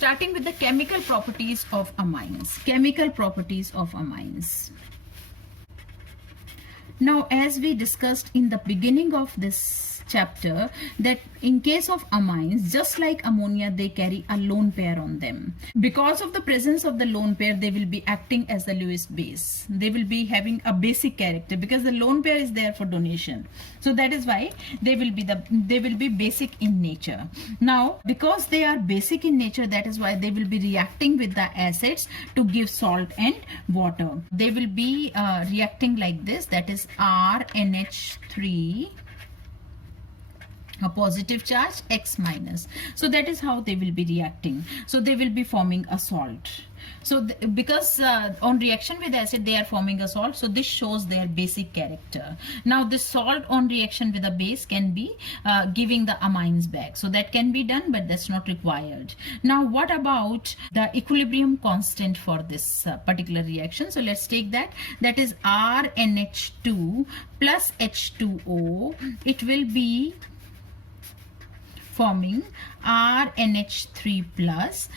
starting with the chemical properties of amines. Chemical properties of amines. Now, as we discussed in the beginning of this chapter, that in case of amines, just like ammonia, they carry a lone pair on them. Because of the presence of the lone pair, they will be acting as the Lewis base. They will be having a basic character because the lone pair is there for donation. So that is why they will be basic in nature. Now, because they are basic in nature, that is why they will be reacting with the acids to give salt and water. They will be reacting like this, that is RNH3, a positive charge, X minus. So that is how they will be reacting. So they will be forming a salt. So because on reaction with acid they are forming a salt, so this shows their basic character. Now this salt on reaction with a base can be giving the amines back. So that can be done, but that's not required. Now what about the equilibrium constant for this particular reaction? So let's take that. That is RNH2 plus H2O. It will be forming RNH3 plus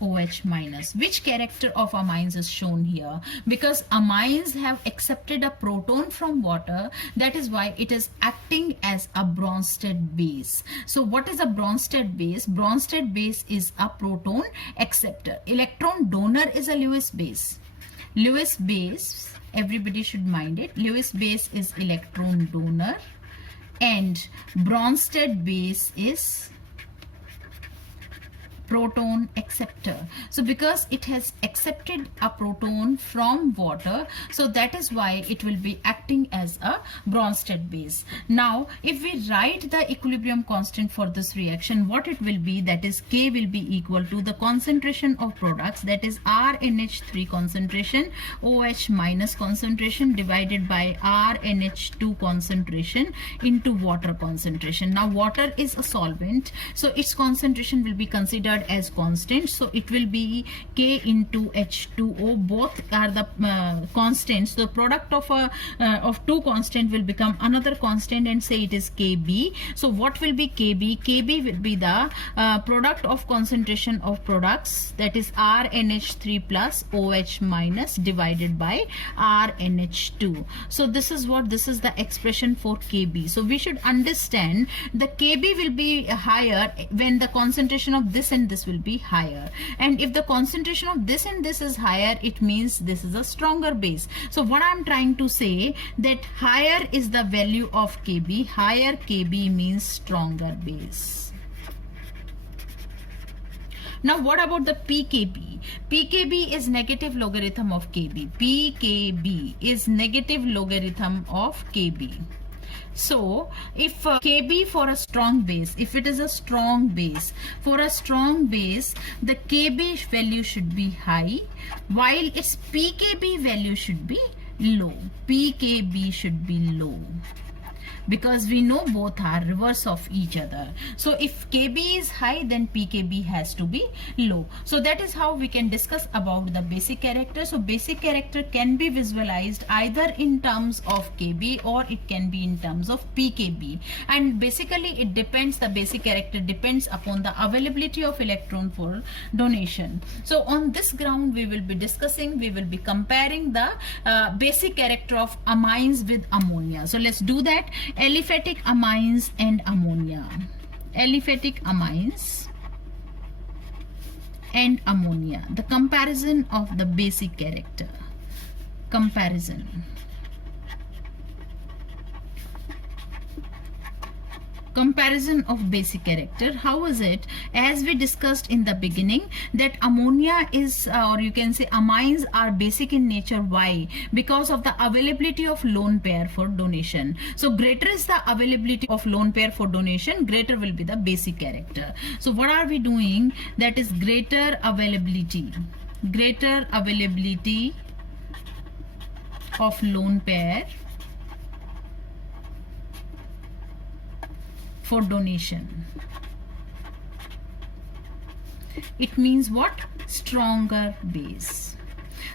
OH minus. Which character of amines is shown here? Because amines have accepted a proton from water, that is why it is acting as a Bronsted base. So what is a Bronsted base? Bronsted base is a proton acceptor. Electron donor is a Lewis base. Lewis base, everybody should mind it. Lewis base is electron donor and Bronsted base is proton acceptor. So because it has accepted a proton from water, so that is why it will be acting as a Bronsted base. Now if we write the equilibrium constant for this reaction, what it will be, that is K will be equal to the concentration of products, that is RNH3 concentration, OH minus concentration divided by RNH2 concentration into water concentration. Now water is a solvent, so its concentration will be considered as constant, so it will be K into H2O. Both are the constants. The product of two constant will become another constant, and say it is Kb. So what will be Kb? Kb will be the product of concentration of products, that is RNH3 plus OH minus divided by RNH2. So this is the expression for Kb. So we should understand the Kb will be higher when the concentration of this and this will be higher, and if the concentration of this and this is higher, it means this is a stronger base. So what I'm trying to say, that higher is the value of Kb, higher Kb means stronger base. Now what about the pKb? pKb is negative logarithm of Kb. pKb is negative logarithm of Kb. So if Kb for a strong base, if it is a strong base, for a strong base the Kb value should be high while its pKb value should be low. pKb should be low, because we know both are reverse of each other. So if Kb is high, then pKb has to be low. So that is how we can discuss about the basic character. So basic character can be visualized either in terms of Kb or it can be in terms of pKb, and basically it depends, the basic character depends upon the availability of electron for donation. So on this ground we will be discussing, we will be comparing the basic character of amines with ammonia. So let's do that. Aliphatic amines and ammonia. Aliphatic amines and ammonia. The comparison of the basic character. Comparison. Comparison of basic character. How is it? As we discussed in the beginning, that ammonia is, or you can say amines are basic in nature. Why? Because of the availability of lone pair for donation. So greater is the availability of lone pair for donation, greater will be the basic character. So what are we doing? That is greater availability of lone pair for donation. It means what? Stronger base.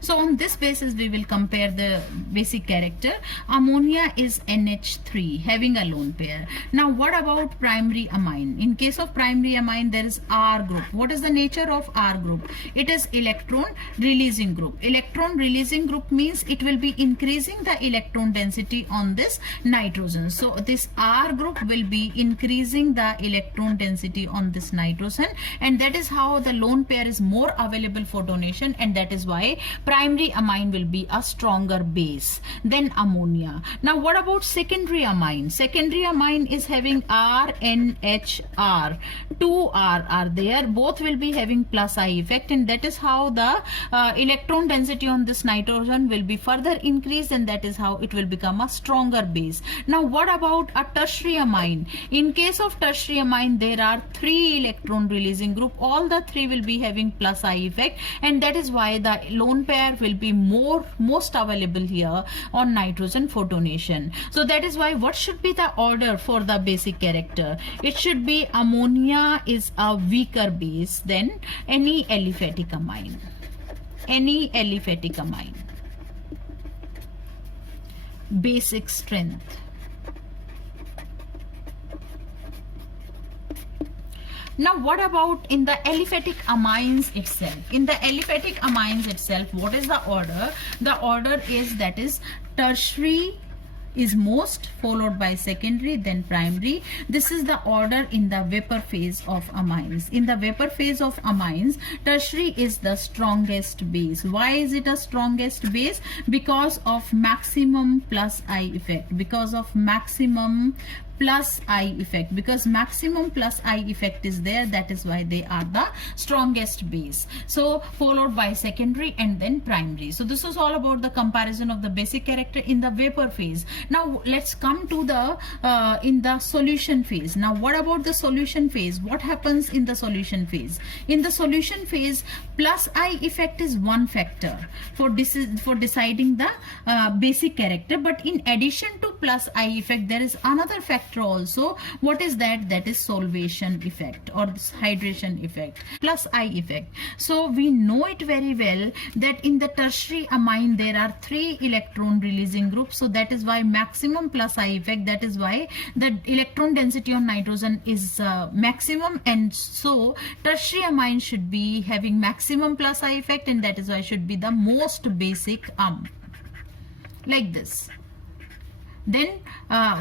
So on this basis we will compare the basic character. Ammonia is NH3 having a lone pair. Now what about primary amine? In case of primary amine there is R group. What is the nature of R group? It is electron releasing group. Electron releasing group means it will be increasing the electron density on this nitrogen. So this R group will be increasing the electron density on this nitrogen, and that is how the lone pair is more available for donation, and that is why primary amine will be a stronger base than ammonia. Now what about secondary amine? Secondary amine is having RNHR. Two R are there, both will be having plus I effect, and that is how the electron density on this nitrogen will be further increased, and that is how it will become a stronger base. Now what about a tertiary amine? In case of tertiary amine there are 3 electron releasing group. All the 3 will be having plus I effect, and that is why the lone pair will be most available here on nitrogen for donation. So that is why what should be the order for the basic character? It should be ammonia is a weaker base than any aliphatic amine. Any aliphatic amine. Basic strength. Now what about in the aliphatic amines itself? In the aliphatic amines itself, what is the order? The order is, that is, tertiary is most, followed by secondary, then primary. This is the order in the vapor phase of amines. In the vapor phase of amines, tertiary is the strongest base. Why is it a strongest base? Because of maximum plus I effect. Because of maximum plus I effect. Because maximum plus I effect is there, that is why they are the strongest base. So followed by secondary and then primary. So this was all about the comparison of the basic character in the vapor phase. Now let's come to the in the solution phase. Now what about the solution phase? What happens in the solution phase? In the solution phase, plus I effect is one factor for deciding the basic character, but in addition to plus I effect there is another factor also. What is that? That is solvation effect or this hydration effect, plus I effect. So we know it very well that in the tertiary amine there are 3 electron releasing groups, so that is why maximum plus I effect, that is why the electron density on nitrogen is maximum, and so tertiary amine should be having maximum plus I effect, and that is why should be the most basic like this. Then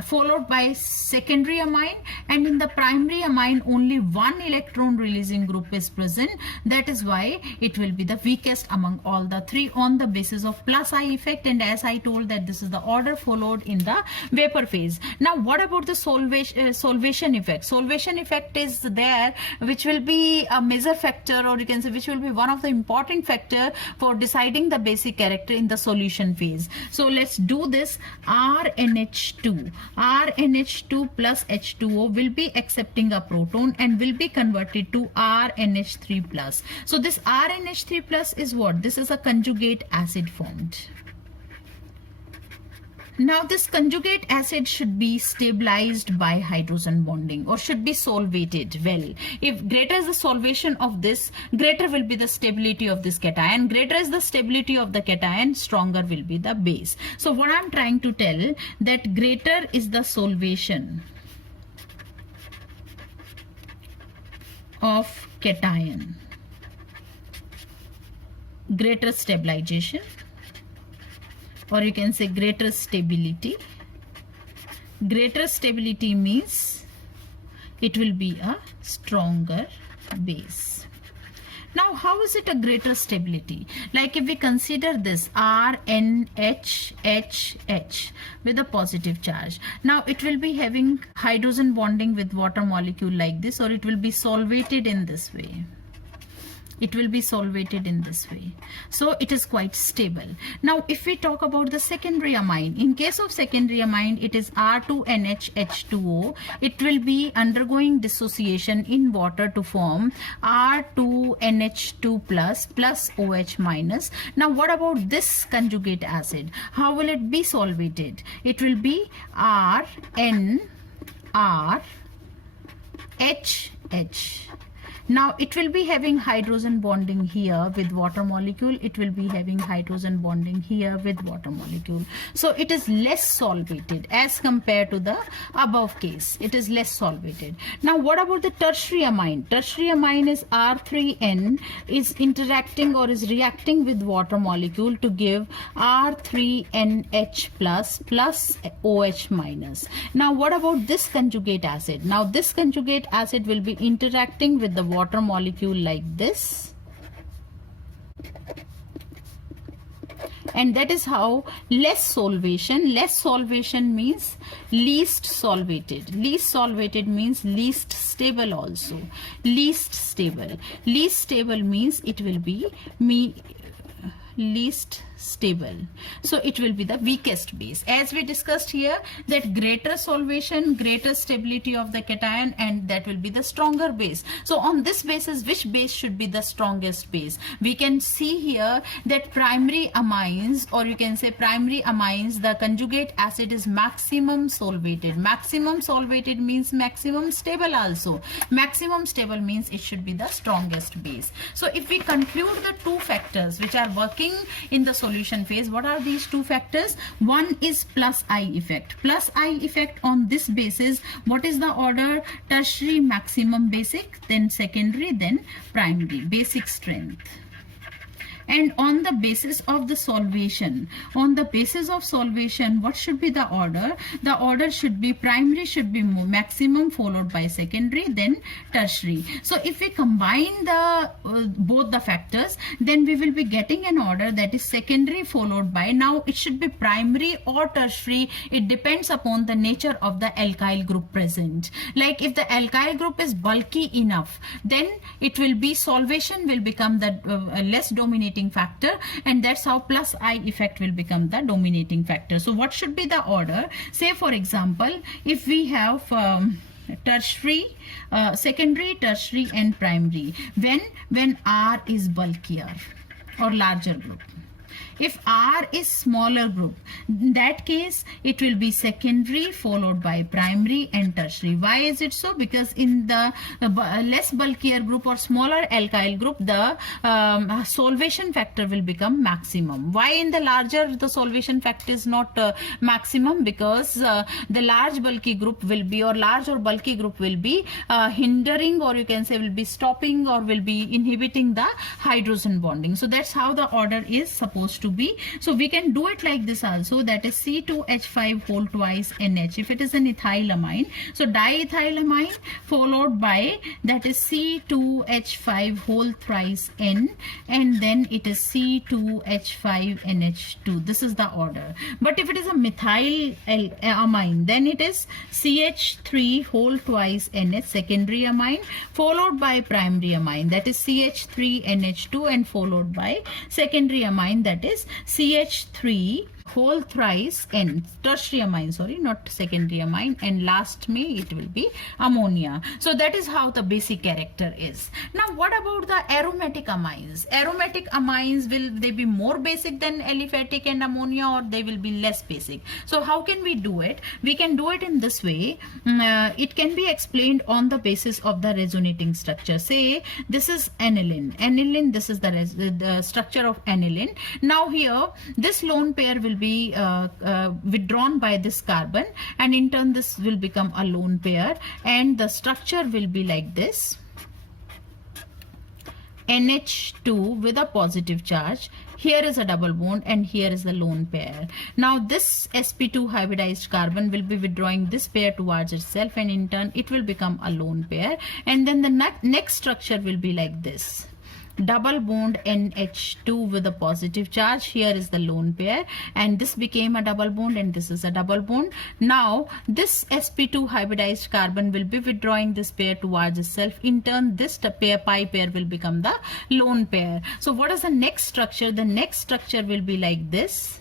followed by secondary amine, and in the primary amine only 1 electron releasing group is present, that is why it will be the weakest among all the 3 on the basis of plus I effect, and as I told that this is the order followed in the vapor phase. Now what about the solvation effect? Solvation effect is there, which will be a major factor, or you can say which will be one of the important factor for deciding the basic character in the solution phase. So let's do this. RNH2 plus H2O will be accepting a proton and will be converted to RNH3 plus. So this RNH3 plus is what? This is a conjugate acid formed. Now this conjugate acid should be stabilized by hydrogen bonding, or should be solvated well. If greater is the solvation of this, greater will be the stability of this cation. Greater is the stability of the cation, stronger will be the base. So what I am trying to tell, that greater is the solvation of cation, greater stabilization, or you can say greater stability. Greater stability means it will be a stronger base. Now how is it a greater stability? Like if we consider this RNHHH with a positive charge, now it will be having hydrogen bonding with water molecule like this, or it will be solvated in this way. It will be solvated in this way. So it is quite stable. Now if we talk about the secondary amine, in case of secondary amine it is R2NHH2O. It will be undergoing dissociation in water to form R2NH2 plus OH minus. Now what about this conjugate acid? How will it be solvated? It will be RNRHH. Now it will be having hydrogen bonding here with water molecule. It will be having hydrogen bonding here with water molecule. So it is less solvated as compared to the above case. It is less solvated. Now what about the tertiary amine? Tertiary amine is R3N is interacting or is reacting with water molecule to give R3NH plus OH minus. Now what about this conjugate acid? Now this conjugate acid will be interacting with the water molecule like this, and that is how less solvation means least solvated. Least solvated means least stable also. Least stable means it will be least stable. So it will be the weakest base. As we discussed here, that greater solvation, greater stability of the cation, and that will be the stronger base. So on this basis, which base should be the strongest base? We can see here that primary amines, or you can say primary amines, the conjugate acid is maximum solvated. Maximum solvated means maximum stable also. Maximum stable means it should be the strongest base. So if we conclude the two factors which are working in the solution phase, what are these two factors? One is plus I effect. Plus I effect on this basis, what is the order? Tertiary, maximum, basic, then secondary, then primary. Basic strength. And on the basis of the solvation, what should be the order? The order should be primary should be maximum, followed by secondary, then tertiary. So if we combine the both the factors, then we will be getting an order that is secondary followed by, now it should be primary or tertiary. It depends upon the nature of the alkyl group present. Like if the alkyl group is bulky enough, then it will be solvation will become the less dominating factor, and that's how plus I effect will become the dominating factor. So what should be the order? Say for example, if we have tertiary, secondary, tertiary and primary, when R is bulkier or larger group. If R is smaller group, in that case it will be secondary followed by primary and tertiary. Why is it so? Because in the less bulkier group or smaller alkyl group, the solvation factor will become maximum. Why in the larger the solvation factor is not maximum? Because the large bulky group will be, or large or bulky group will be hindering, or you can say will be stopping or will be inhibiting the hydrogen bonding. So that's how the order is supposed to be. So we can do it like this also, that is C2H5 whole twice NH if it is an ethylamine. So diethylamine followed by, that is C2H5 whole thrice N, and then it is C2H5NH2. This is the order. But if it is a methyl amine, then it is CH3 whole twice NH, secondary amine, followed by primary amine, that is CH3NH2, and followed by secondary amine, that is CH3 whole thrice N, tertiary amine, sorry, not secondary amine, and last me it will be ammonia. So that is how the basic character is. Now what about the aromatic amines? Aromatic amines, will they be more basic than aliphatic and ammonia, or they will be less basic? So how can we do it? We can do it in this way. It can be explained on the basis of the resonating structure. Say this is aniline. Aniline, this is the structure of aniline. Now here this lone pair will be withdrawn by this carbon, and in turn this will become a lone pair, and the structure will be like this: NH2 with a positive charge. Here is a double bond and here is the lone pair. Now this sp2 hybridized carbon will be withdrawing this pair towards itself, and in turn it will become a lone pair, and then the next structure will be like this: double bond NH2 with a positive charge. Here is the lone pair, and this became a double bond, and this is a double bond. Now this sp2 hybridized carbon will be withdrawing this pair towards itself. In turn this pi pair will become the lone pair. So what is the next structure? The next structure will be like this: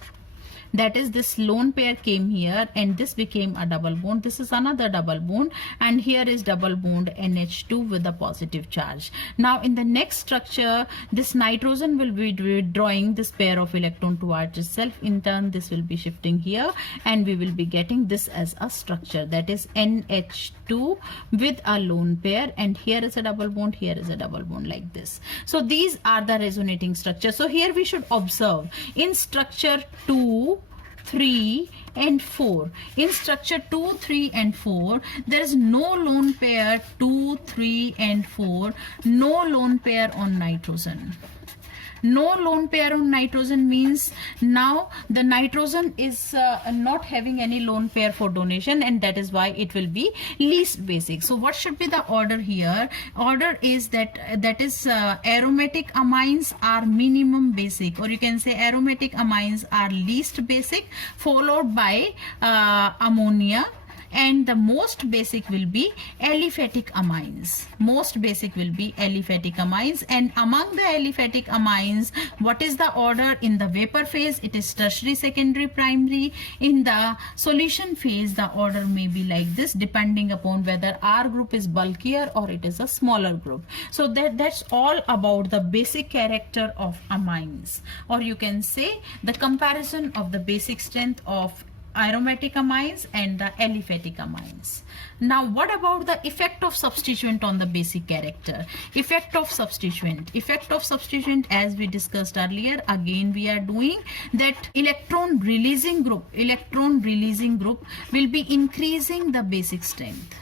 that is this lone pair came here and this became a double bond. This is another double bond, and here is double bond NH2 with a positive charge. Now in the next structure, this nitrogen will be withdrawing this pair of electron towards itself. In turn, this will be shifting here, and we will be getting this as a structure, that is NH2 with a lone pair, and here is a double bond, here is a double bond, like this. So these are the resonating structures. So here we should observe in structure 2, 3 and 4. In structure 2, 3 and 4, there is no lone pair 2, 3 and 4, no lone pair on nitrogen. No lone pair on nitrogen means now the nitrogen is not having any lone pair for donation, and that is why it will be least basic. So what should be the order here? Order is that aromatic amines are minimum basic, or you can say aromatic amines are least basic, followed by ammonia, and the most basic will be aliphatic amines. Most basic will be aliphatic amines, and among the aliphatic amines, what is the order? In the vapor phase, it is tertiary, secondary, primary. In the solution phase, the order may be like this, depending upon whether R group is bulkier or it is a smaller group. So that's all about the basic character of amines, or you can say the comparison of the basic strength of aromatic amines and the aliphatic amines. Now what about the effect of substituent on the basic character? Effect of substituent, as we discussed earlier, again we are doing that electron releasing group will be increasing the basic strength.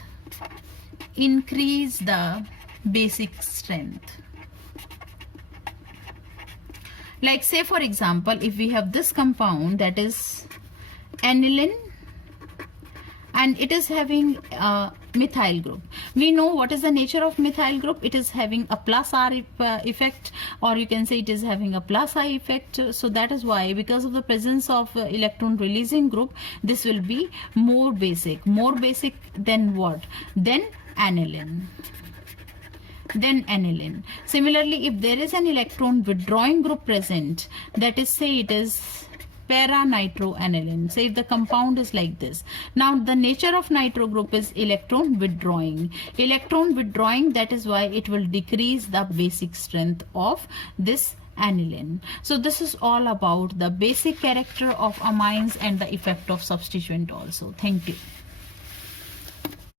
Increase the basic strength. Like say for example, if we have this compound, that is aniline, and it is having a methyl group. We know what is the nature of methyl group. It is having a plus R effect, or you can say it is having a plus I effect. So that is why, because of the presence of electron releasing group, this will be more basic than what? Then aniline. Similarly, if there is an electron withdrawing group present, that is, say it is para-nitroaniline. Say if the compound is like this. Now the nature of nitro group is electron withdrawing. That is why it will decrease the basic strength of this aniline. So this is all about the basic character of amines and the effect of substituent also. Thank you.